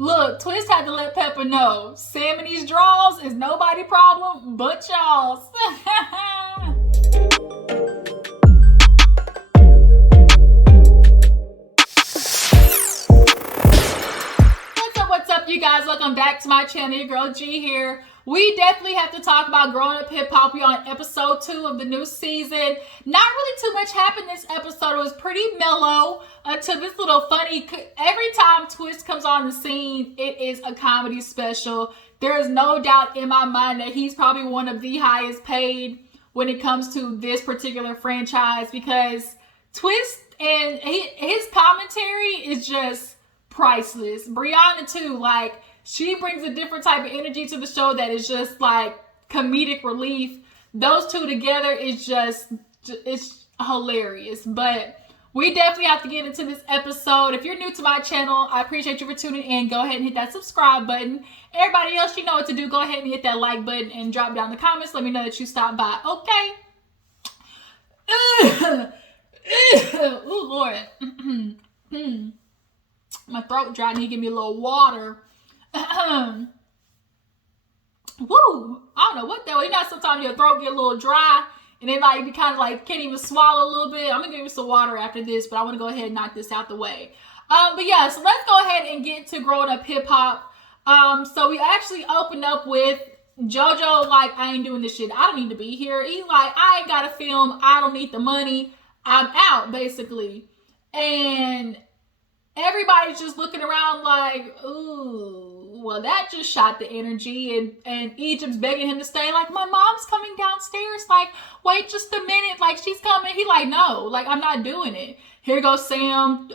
Look, Twist had to let Pepa know Sam and these draws is nobody problem but y'all's. What's up, you guys? Welcome back to my channel. Your girl G here. We definitely have to talk about growing up hip hop. We're on episode 2 of the new season. Not really too much happened this episode. It was pretty mellow until this little funny. Every time Twist comes on the scene, it is a comedy special. There is no doubt in my mind that he's probably one of the highest paid when it comes to this particular franchise, because Twist and his commentary is just priceless. Brianna too, like, she brings a different type of energy to the show that is just like comedic relief. Those two together is just, it's hilarious. But we definitely have to get into this episode. If you're new to my channel, I appreciate you for tuning in. Go ahead and hit that subscribe button. Everybody else, you know what to do. Go ahead and hit that like button and drop down the comments. Let me know that you stopped by. Okay. Ooh, Lord. My throat dry. I need to give me a little water. Woo! I don't know what that was. You know, sometimes your throat get a little dry and then like you kind of like can't even swallow a little bit. I'm gonna give you some water after this, but I want to go ahead and knock this out the way. But yeah, so let's go ahead and get to growing up hip hop. So we actually opened up with JoJo like, I ain't doing this shit. I don't need to be here. He like, I ain't got to film. I don't need the money. I'm out, basically. And everybody's just looking around like, ooh, well, that just shot the energy. And Egypt's begging him to stay. Like, my mom's coming downstairs. Like, wait just a minute. Like, she's coming. He like, no, like, I'm not doing it. Here goes Sam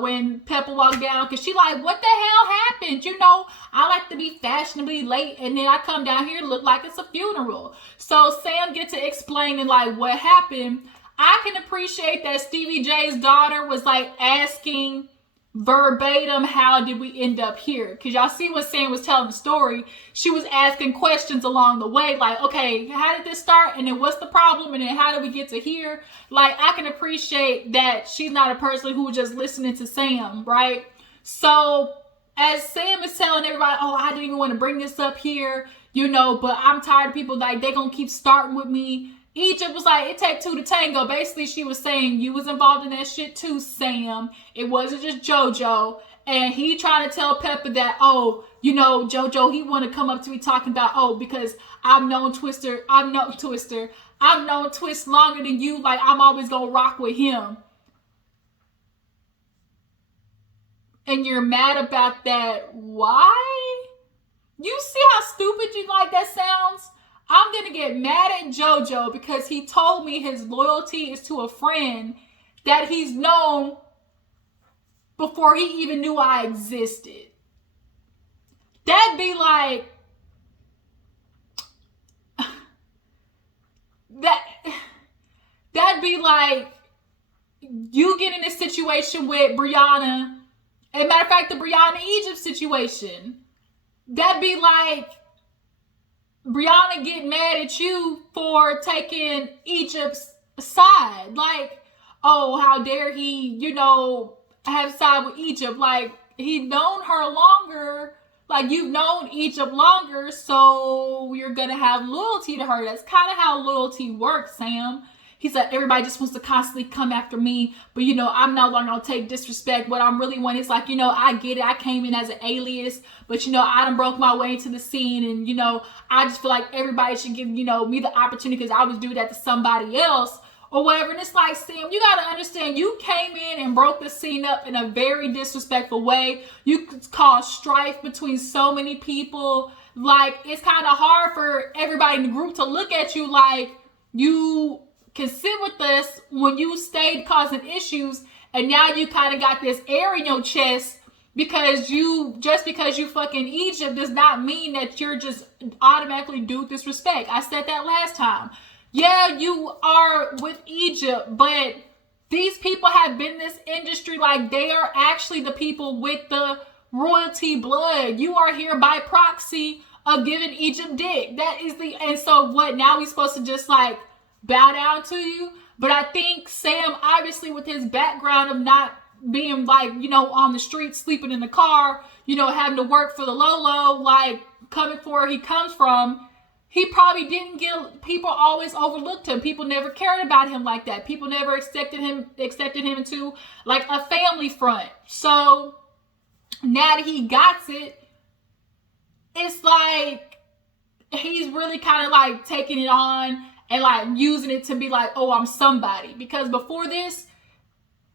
when Pepa walked down. Because she like, what the hell happened? You know, I like to be fashionably late. And then I come down here, look like it's a funeral. So Sam gets to explaining like what happened. I can appreciate that Stevie J's daughter was like asking verbatim, how did we end up here? Because y'all see when Sam was telling the story, she was asking questions along the way, like, okay, how did this start? And then what's the problem? And then how did we get to here? Like, I can appreciate that she's not a person who was just listening to Sam, right? So as Sam is telling everybody, oh, I didn't even want to bring this up here, you know, but I'm tired of people, like, they gonna keep starting with me. Egypt was like, it take two to tango. Basically, she was saying you was involved in that shit too, Sam. It wasn't just JoJo. And he trying to tell Pepa that, oh, you know, JoJo, he want to come up to me talking about, oh, because I've known Twist longer than you. Like, I'm always going to rock with him. And you're mad about that. Why? You see how stupid you like that sounds? I'm going to get mad at JoJo because he told me his loyalty is to a friend that he's known before he even knew I existed. That'd be like, that'd be like you get in a situation with Brianna. As a matter of fact, the Brianna Egypt situation. That'd be like Brianna get mad at you for taking Egypt's side. Like, oh, how dare he, you know, have side with Egypt. Like, he'd known her longer. Like, you've known Egypt longer, so you're going to have loyalty to her. That's kind of how loyalty works, Sam. He said, everybody just wants to constantly come after me. But, you know, I'm no longer going to take disrespect. What I'm really wanting is like, you know, I get it. I came in as an alias. But, you know, I done broke my way into the scene. And, you know, I just feel like everybody should give, you know, me the opportunity because I was doing that to somebody else or whatever. And it's like, Sam, you got to understand, you came in and broke the scene up in a very disrespectful way. You could cause strife between so many people. Like, it's kind of hard for everybody in the group to look at you like you can sit with us when you stayed causing issues, and now you kind of got this air in your chest because you fucking Egypt does not mean that you're just automatically due disrespect. I said that last time. Yeah, you are with Egypt, but these people have been in this industry, like they are actually the people with the royalty blood. You are here by proxy of giving Egypt dick. That is and so what, now we supposed to just like bow down to you? But I think Sam, obviously with his background of not being like, you know, on the street, sleeping in the car, you know, having to work for the Lolo, like coming from where he comes from, he probably didn't get, people always overlooked him. People never cared about him like that. People never accepted him into like a family front. So now that he got it, it's like he's really kind of like taking it on and like using it to be like, oh, I'm somebody. Because before this,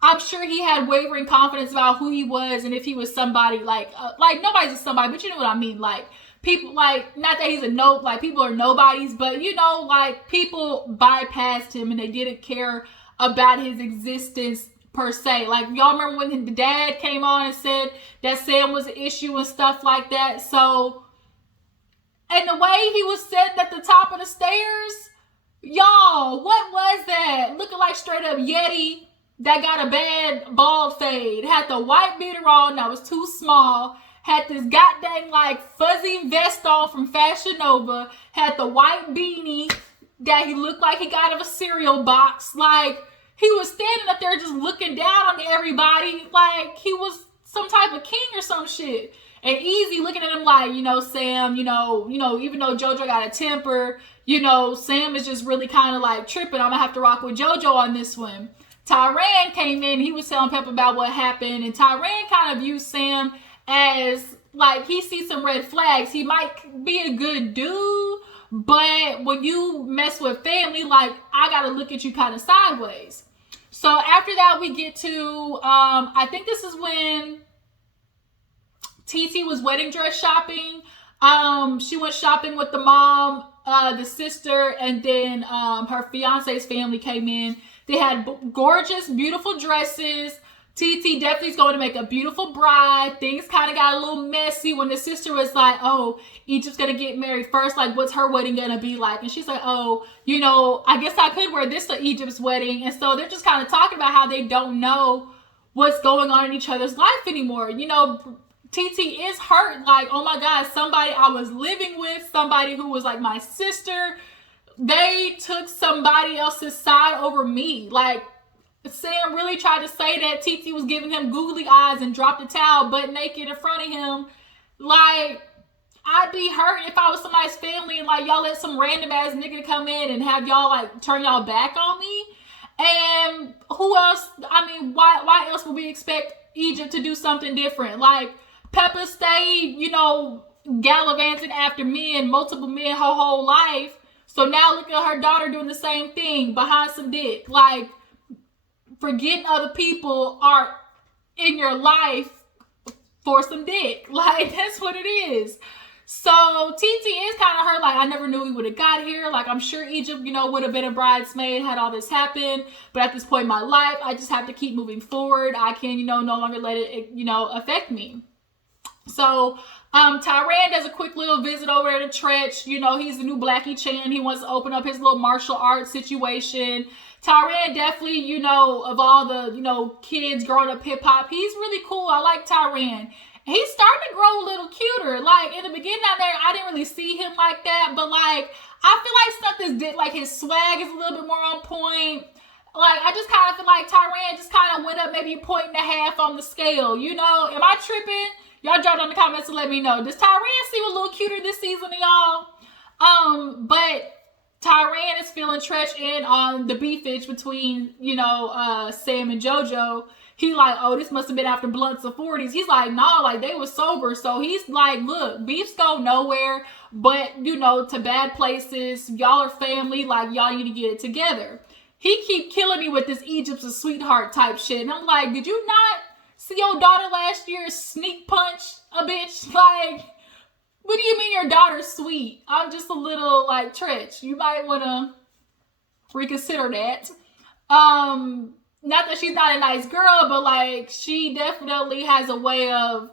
I'm sure he had wavering confidence about who he was and if he was somebody. Like nobody's a somebody, but you know what I mean. Like people, like, not that he's a no, like people are nobodies, but you know, like people bypassed him and they didn't care about his existence per se. Like y'all remember when the dad came on and said that Sam was an issue and stuff like that. So, and the way he was sitting at the top of the stairs, y'all, what was that? Looking like straight up Yeti that got a bad bald fade. Had the white beater on that was too small. Had this goddamn like fuzzy vest on from Fashion Nova. Had the white beanie that he looked like he got out of a cereal box. Like he was standing up there just looking down on everybody like he was some type of king or some shit. And Easy looking at him like, you know, Sam, you know, even though JoJo got a temper, you know, Sam is just really kind of like tripping. I'm gonna have to rock with JoJo on this one. Tyran came in, he was telling Pepa about what happened, and Tyran kind of views Sam as like he sees some red flags. He might be a good dude, but when you mess with family, like I gotta look at you kind of sideways. So after that, we get to I think this is when TT was wedding dress shopping. She went shopping with the mom, the sister, and then her fiance's family came in. They had gorgeous, beautiful dresses. TT definitely is going to make a beautiful bride. Things kind of got a little messy when the sister was like, oh, Egypt's going to get married first. Like, what's her wedding going to be like? And she's like, oh, you know, I guess I could wear this to Egypt's wedding. And so they're just kind of talking about how they don't know what's going on in each other's life anymore. You know, TT is hurt. Like, oh my God, somebody I was living with, somebody who was like my sister, they took somebody else's side over me. Like, Sam really tried to say that TT was giving him googly eyes and dropped the towel butt naked in front of him. Like, I'd be hurt if I was somebody's family and like y'all let some random ass nigga come in and have y'all like turn y'all back on me. And who else? I mean, why else would we expect Egypt to do something different? Like, Pepa stayed, you know, gallivanting after men, multiple men her whole life. So now look at her daughter doing the same thing behind some dick. Like, forgetting other people are in your life for some dick. Like, that's what it is. So TT is kind of hurt. Like, I never knew we would have got here. Like, I'm sure Egypt, you know, would have been a bridesmaid had all this happened. But at this point in my life, I just have to keep moving forward. I can, you know, no longer let it, you know, affect me. So Tyran does a quick little visit over there to Tretch. You know, he's the new Blackie Chan. He wants to open up his little martial arts situation. Tyran definitely, you know, of all the, you know, kids growing up hip hop, he's really cool. I like Tyran. He's starting to grow a little cuter. Like, in the beginning out there, I didn't really see him like that. But, like, I feel like something's did, like, his swag is a little bit more on point. Like, I just kind of feel like Tyran just kind of went up maybe a point and a half on the scale. You know, am I tripping? Y'all drop down in the comments to let me know. Does Tyran seem a little cuter this season to y'all? But Tyran is feeling Tretch in on the beefage between, you know, Sam and JoJo. He like, oh, this must have been after blunts of 40s. He's like, nah, like they were sober. So he's like, look, beefs go nowhere, but you know, to bad places. Y'all are family. Like y'all need to get it together. He keep killing me with this Egypt's a sweetheart type shit. And I'm like, did you not see your daughter last year sneak punch a bitch? Like, what do you mean your daughter's sweet? I'm just a little like Tretch. You might want to reconsider that. Not that she's not a nice girl, but like she definitely has a way of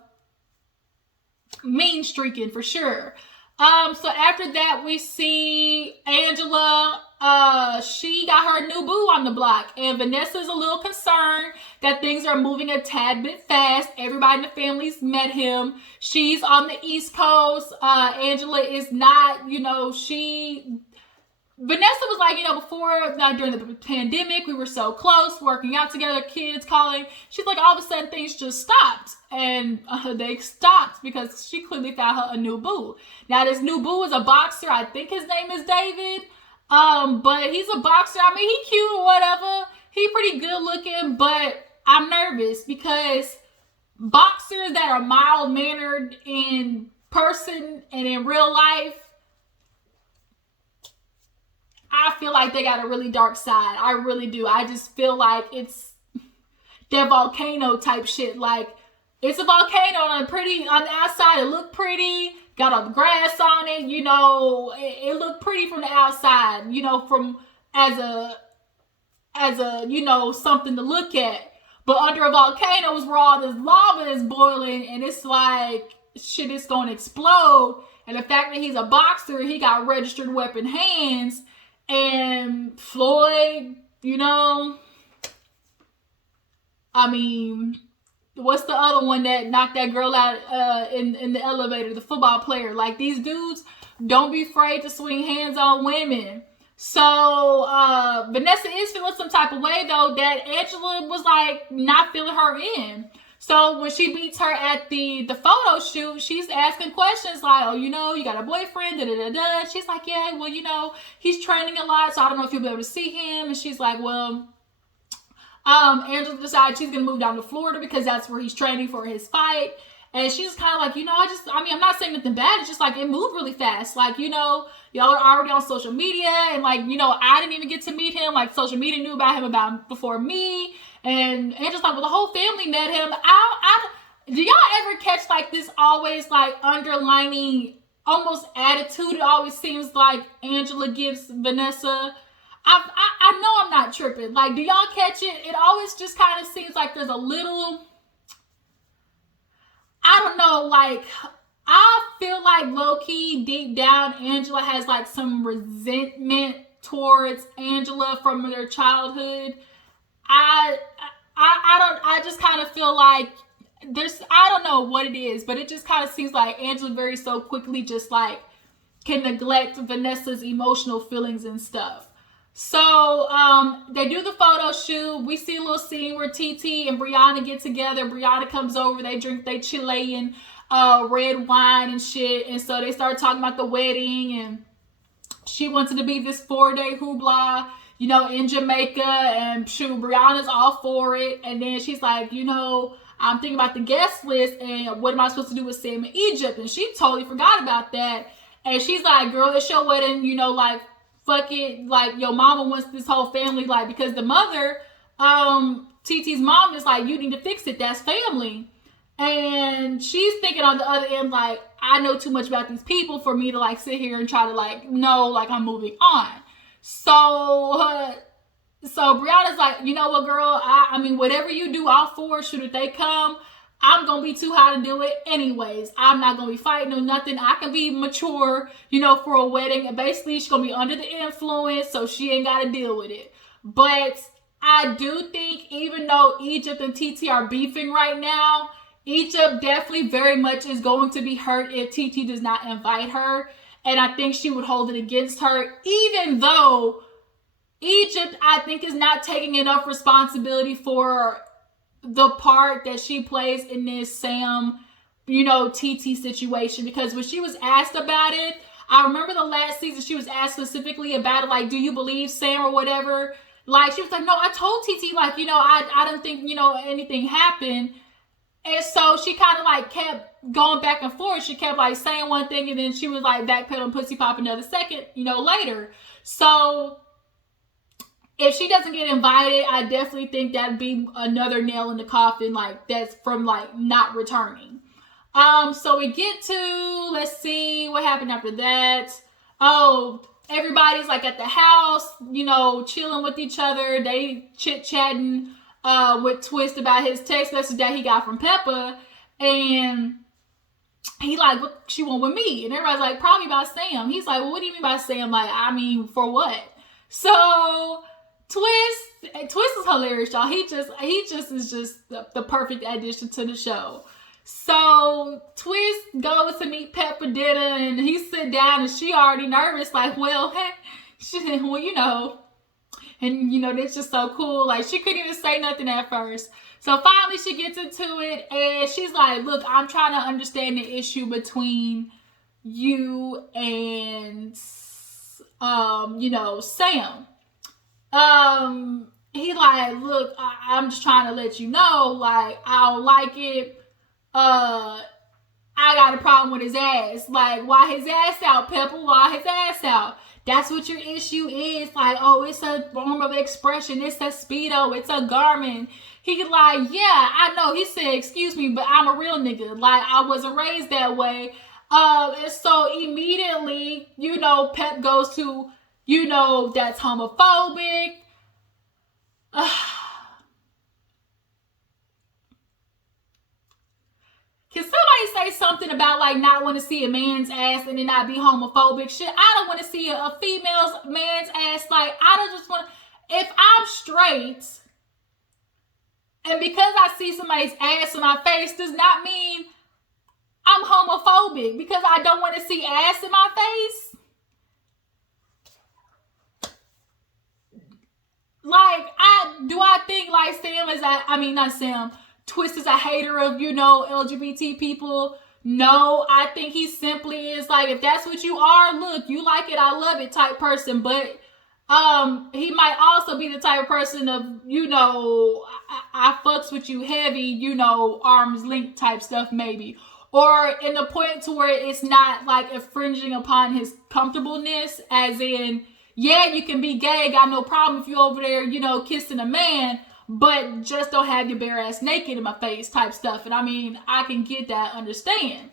mean streaking for sure. So after that, we see Angela. She got her new boo on the block, and Vanessa's a little concerned that things are moving a tad bit fast. Everybody in the family's met him. She's on the East Coast. Angela is not, you know, she Vanessa was like, before, like during the pandemic, we were so close, working out together, kids calling. She's like, all of a sudden things just stopped. And they stopped because she clearly found her a new boo. Now, this new boo is a boxer. I think his name is David. But he's a boxer. I mean, he cute or whatever. He pretty good looking, but I'm nervous because boxers that are mild-mannered in person and in real life, I feel like they got a really dark side. I really do. I just feel like it's that volcano type shit. Like, it's a volcano on the outside. It looked pretty. Got all the grass on it. It looked pretty from the outside. From as a something to look at. But under a volcano is where all this lava is boiling, and it's like shit is gonna explode. And the fact that he's a boxer, he got registered weapon hands. And Floyd, I mean, what's the other one that knocked that girl out in the elevator? The football player. Like, these dudes don't be afraid to swing hands on women. So Vanessa is feeling some type of way, though, that Angela was like not feeling her in. So when she beats her at the photo shoot, she's asking questions like, oh, you got a boyfriend, da-da-da-da. She's like, yeah, well, he's training a lot, so I don't know if you'll be able to see him. And she's like, well, Angela decides she's going to move down to Florida because that's where he's training for his fight. And she's kind of like, I'm not saying nothing bad. It's just like, it moved really fast. Like, y'all are already on social media. And like, I didn't even get to meet him. Like, social media knew about him before me. And just like, well, the whole family met him. Do y'all ever catch like this always like underlining almost attitude? It always seems like Angela gives Vanessa. I know I'm not tripping. Like, do y'all catch it? It always just kind of seems like there's a little, I don't know, like, I feel like low-key, deep down, Angela has like some resentment towards Angela from their childhood. I just kind of feel like I don't know what it is, but it just kind of seems like Angela very so quickly just like can neglect Vanessa's emotional feelings and stuff. So they do the photo shoot. We see a little scene where TT and Brianna get together. Brianna comes over. They drink their Chilean red wine and shit. And so they start talking about the wedding. And she wants it to be this 4-day hoopla, in Jamaica. And shoot, Brianna's all for it. And then she's like, I'm thinking about the guest list. And what am I supposed to do with Sam in Egypt? And she totally forgot about that. And she's like, girl, it's your wedding, like, fuck it, like, your mama wants this whole family, like, because the mother, TT's mom is like, you need to fix it, that's family. And she's thinking on the other end, like, I know too much about these people for me to, like, sit here and try to, like, know, like, I'm moving on. So Brianna's like, you know what, girl, I mean, whatever you do, all for, should if they come, I'm going to be too high to do it anyways. I'm not going to be fighting or nothing. I can be mature, for a wedding. And basically, she's going to be under the influence, so she ain't got to deal with it. But I do think even though Egypt and TT are beefing right now, Egypt definitely very much is going to be hurt if TT does not invite her. And I think she would hold it against her, even though Egypt, I think, is not taking enough responsibility for the part that she plays in this Sam, TT situation. Because when she was asked about it, I remember the last season she was asked specifically about it, like, do you believe Sam or whatever? Like, she was like, no, I told TT, like, I don't think, anything happened. And so she kind of like kept going back and forth. She kept like saying one thing and then she was like backpedaling, pussy pop another second, later. So if she doesn't get invited, I definitely think that'd be another nail in the coffin, like, that's from, like, not returning. So we get to, let's see what happened after that. Oh, everybody's, like, at the house, chilling with each other. They chit-chatting with Twist about his text message that he got from Pepa. And he like, what she want with me? And everybody's like, probably about Sam. He's like, well, what do you mean by Sam? Like, I mean, for what? So Twist is hilarious, y'all. He just is just the perfect addition to the show. So Twist goes to meet Pepa dinner and he sit down and she already nervous, like, well, hey, She said, well, you know, and you know, that's just so cool. Like, she couldn't even say nothing at first. So finally she gets into it and she's like, look, I'm trying to understand the issue between you and you know, Sam. He like, look, I'm just trying to let you know, like, I don't like it. I got a problem with his ass. Like, why his ass out, Pepa? Why his ass out? That's what your issue is. Like, oh, it's a form of expression. It's a Speedo. It's a garment. He like, yeah, I know. He said, excuse me, but I'm a real nigga. Like, I wasn't raised that way. And so immediately, you know, Pep goes to, you know, that's homophobic. Can somebody say something about like not want to see a man's ass and then not be homophobic? Shit, I don't want to see a female's man's ass. Like, I don't just want. If I'm straight, and because I see somebody's ass in my face, does not mean I'm homophobic because I don't want to see ass in my face. Like, I think like Sam is not Sam. Twist is a hater of, you know, LGBT people. No, I think he simply is like, if that's what you are, look, you like it, I love it type person. But he might also be the type of person of, you know, I fucks with you heavy, you know, arm's length type stuff maybe. Or in the point to where it's not like infringing upon his comfortableness, as in, yeah, you can be gay, got no problem if you over there, you know, kissing a man, but just don't have your bare ass naked in my face type stuff. And I mean, I can get that, understand.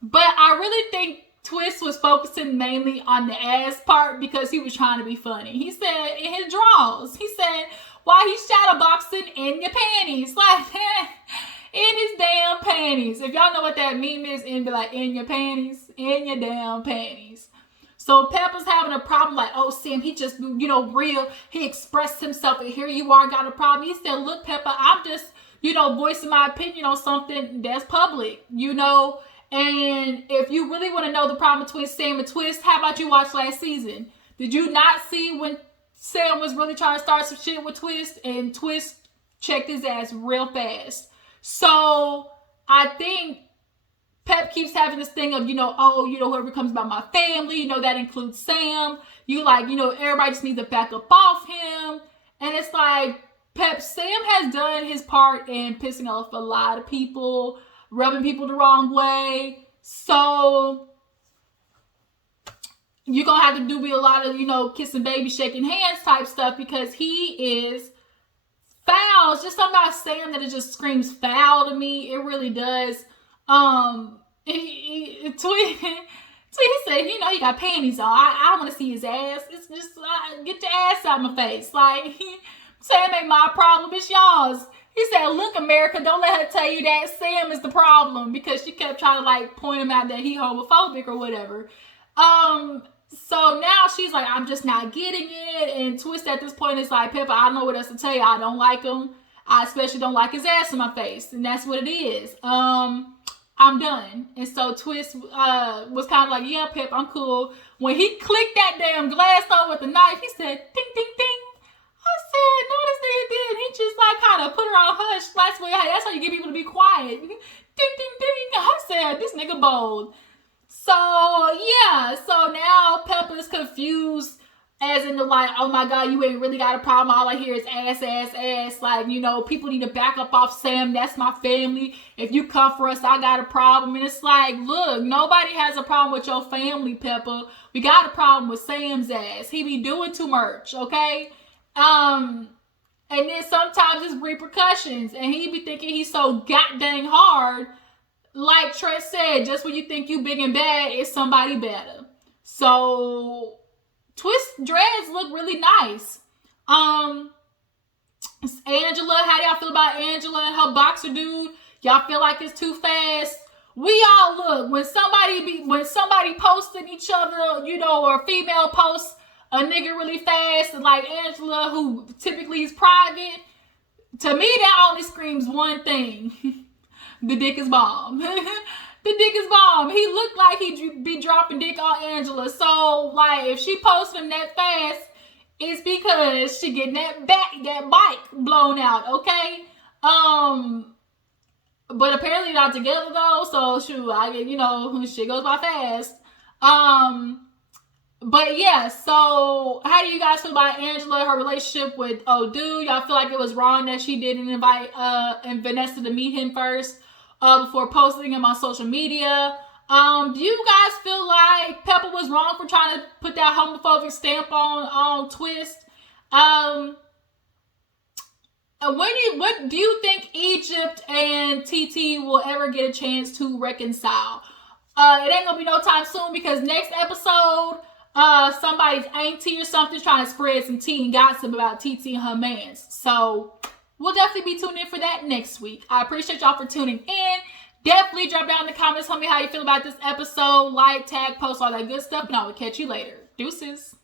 But I really think Twist was focusing mainly on the ass part because he was trying to be funny. He said in his draws, he said, why he's shadowboxing in your panties? Like, in his damn panties. If y'all know what that meme is, in like, in your panties, in your damn panties. So Pepa's having a problem, like, oh, Sam, he just, you know, real. He expressed himself, and here you are, got a problem. He said, look, Pepa, I'm just, you know, voicing my opinion on something that's public, you know. And if you really want to know the problem between Sam and Twist, how about you watch last season? Did you not see when Sam was really trying to start some shit with Twist, and Twist checked his ass real fast? So I think Pep keeps having this thing of, you know, oh, you know, whoever comes about my family, you know, that includes Sam. You like, you know, everybody just needs to back up off him. And it's like, Pep, Sam has done his part in pissing off a lot of people, rubbing people the wrong way. So you're going to have to do be a lot of, you know, kissing baby, shaking hands type stuff because he is foul. It's just something about Sam that it just screams foul to me. It really does. Tweet said, you know, he got panties on. I don't want to see his ass. It's just, get your ass out of my face. Like, Sam ain't my problem, it's y'all's. He said, look, America, don't let her tell you that Sam is the problem, because she kept trying to, like, point him out that he homophobic or whatever. So now she's like, I'm just not getting it. And Twist at this point is like, Pepa, I don't know what else to tell you. I don't like him. I especially don't like his ass in my face. And that's what it is. I'm done. And so Twist was kind of like, yeah, Pep, I'm cool. When he clicked that damn glass on with the knife, he said, ding, ding, ding. I said, no, this nigga did. He just like kind of put her on hush. That's how you get people to be quiet. Ding, ding, ding. I said, this nigga bold. So, yeah. So now Peppa's confused. As in the like, oh my God, you ain't really got a problem. All I hear is ass, ass, ass. Like, you know, people need to back up off Sam. That's my family. If you come for us, I got a problem. And it's like, look, nobody has a problem with your family, Pepa. We got a problem with Sam's ass. He be doing too much, okay? And then sometimes it's repercussions. And he be thinking he's so goddamn hard. Like Trent said, just when you think you big and bad, it's somebody better. So Twist dreads look really nice. Angela, how do y'all feel about Angela and her boxer dude? Y'all feel like it's too fast? We all look, when somebody posting each other, you know, or a female posts a nigga really fast, and like Angela, who typically is private, to me that only screams one thing. The dick is bomb. The dick is bomb. He looked like he'd be dropping dick on Angela. So, like, if she posted him that fast, it's because she getting that bike blown out, okay? But apparently not together though, so shoot, I get, shit goes by fast. But yeah, so how do you guys feel about Angela, her relationship with Dude? Y'all feel like it was wrong that she didn't invite Vanessa to meet him first before posting him on social media? Do you guys feel like Pepa was wrong for trying to put that homophobic stamp on Twist? What do you think Egypt and TT will ever get a chance to reconcile? It ain't gonna be no time soon because next episode, somebody's auntie or something trying to spread some tea and gossip about TT and her mans. So we'll definitely be tuning in for that next week. I appreciate y'all for tuning in. Definitely drop down in the comments, tell me how you feel about this episode, like, tag, post, all that good stuff, and I will catch you later. Deuces.